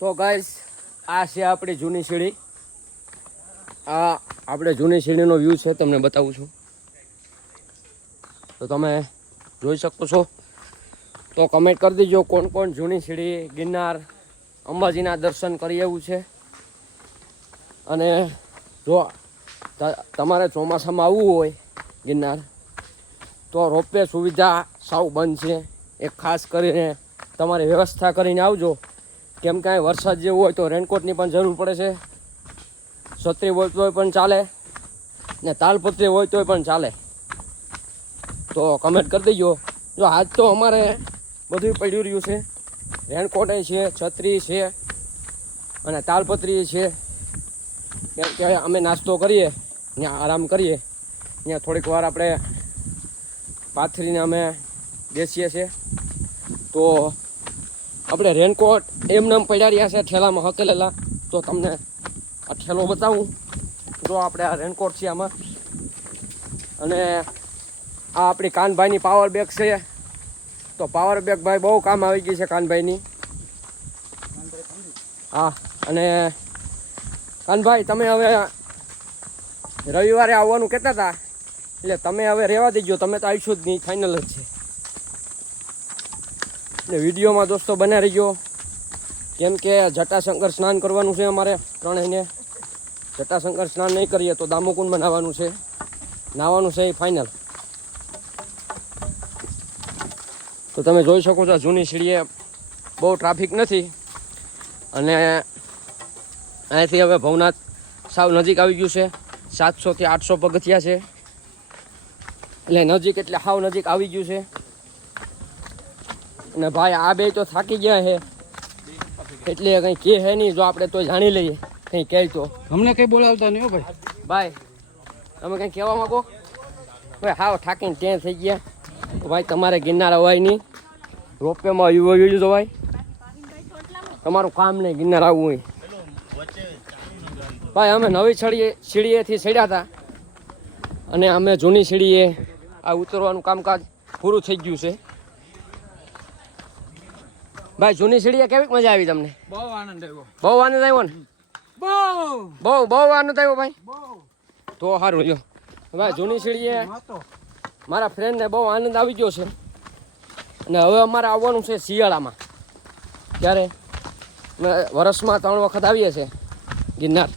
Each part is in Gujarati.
તો ગાઈસ આ છે આપણી જૂની સીડી. આ આપણે જૂની સીડીનો વ્યૂ છે, તમને બતાવું છું. તો તમે જોઈ શકો છો. તો કમેન્ટ કરી દેજો કોણ કોણ જૂની સીડી ગિરનાર અંબાજીના દર્શન કરી એવું છે. અને જો તમારે ચોમાસામાં આવવું હોય ગિરનાર, તો રોપવે સુવિધા સાવ બંધ છે. એક ખાસ કરીને તમારે વ્યવસ્થા કરીને આવજો. કેમ કાંઈ વરસાદ જેવું હોય તો રેનકોટની પણ જરૂર પડે છે. છત્રી હોય તોય પણ ચાલે ને તાલપત્રી હોય તોય પણ ચાલે. તો કમેન્ટ કરી દેજો. જો આજ તો અમારે બધું પડ્યું રહ્યું છે. રેનકોટ છે, છત્રી છે અને તાલપત્રી છે. કેમ કે અમે નાસ્તો કરીએ, ત્યાં આરામ કરીએ. ત્યાં થોડીક વાર આપણે પાથરીને અમે બેસીએ છીએ. તો આપણે રેનકોટ એમનેમ પડ્યા રહ્યા છે ઠેલામાં, હકેલેલા. તો તમને આ ઠેલો બતાવું. જો આપણે આ રેનકોટ છે આમાં. અને આ આપણી કાનભાઈની પાવર બેગ છે. તો પાવર બેગ ભાઈ બહુ કામ આવી ગઈ છે કાનભાઈની. હા, અને કાનભાઈ, તમે હવે રવિવારે આવવાનું કહેતા હતા. એટલે તમે હવે રહેવા દેજો, તમે તો આવીશું જ નહીં ફાઇનલ જ છે. ને વિડીયોમાં દોસ્તો બના રહીજો. કેમ કે જટાશંકર સ્નાન કરવાનું છે અમારે ત્રણેયને. જટાશંકર સ્નાન નહીં કરીએ તો દામોકુંડમાં નાવાનું છે. નાવાનું છે એ ફાઇનલ તો તમે જોઈ શકો છો જૂની સીડીએ બહુ ટ્રાફિક નથી. અને અહીંથી હવે ભવનાથ સાવ નજીક આવી ગયું છે. સાતસોથી આઠસો પગથિયા છે. એટલે નજીક એટલે સાવ નજીક આવી ગયું છે. અને ભાઈ આ બે તો થાકી ગયા છે. એટલે કંઈ કે હે નહીં જો આપણે તો જાણી લઈએ કંઈ કહે તો. અમને કઈ બોલાવતા નહીં ભાઈ. ભાઈ તમે કંઈ કહેવા માંગો? ભાઈ હાવ થાકીને ત્યાં થઈ ગયા. તો ભાઈ તમારે ગિરનાર અવાય નહીં. રોપવેમાં આવ્યું આવ્યું ભાઈ. તમારું કામ નહીં ગિરનાર આવવું હોય. ભાઈ અમે નવી છડીએ સીડીએથી ચડ્યા હતા. અને અમે જૂની સીડીએ આ ઉતરવાનું કામકાજ પૂરું થઈ ગયું છે. ભાઈ જૂની સીડીએ કેવી મજા આવી તમને? બહુ આનંદ આવ્યો. બહુ આનંદ આવ્યો ને? બહુ! બહુ બહુ આનંદ આવ્યો ભાઈ. તો સારું લ્યો. ભાઈ જૂની સીડીએ મારા ફ્રેન્ડને બહુ આનંદ આવી ગયો છે. અને હવે અમારે આવવાનું છે શિયાળામાં. ત્યારે વર્ષમાં ત્રણ વખત આવીએ છીએ ગિરનાર.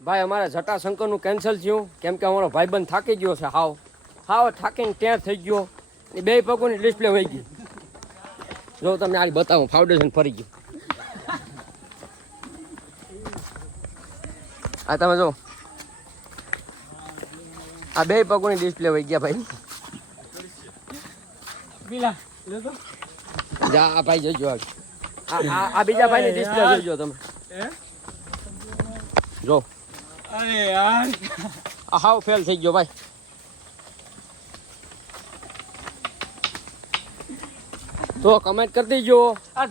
ભાઈ અમારે જટાશંકરનું કેન્સલ થયું. કેમ કે અમારો ભાઈબંધ થાકી ગયો છે હાવ. હાવ થાકીને ત્યાં થઈ ગયો. એ બે પગોની ડિસ્પ્લે વહી ગઈ. જો તમને આ બતાવું ફાઉન્ડેશન ફરી ગયું. આ તમે જો. આ બે પગોની ડિસ્પ્લે વહી ગયા ભાઈ. જા આ ભાઈ જોજો આ આ બીજા ભાઈ ડિસ્પ્લે જોઈજો તમે. જો. અરે યાર. હાવ ફેલ થઈ ગયો ભાઈ. તો કમેન્ટ કરી દેજો.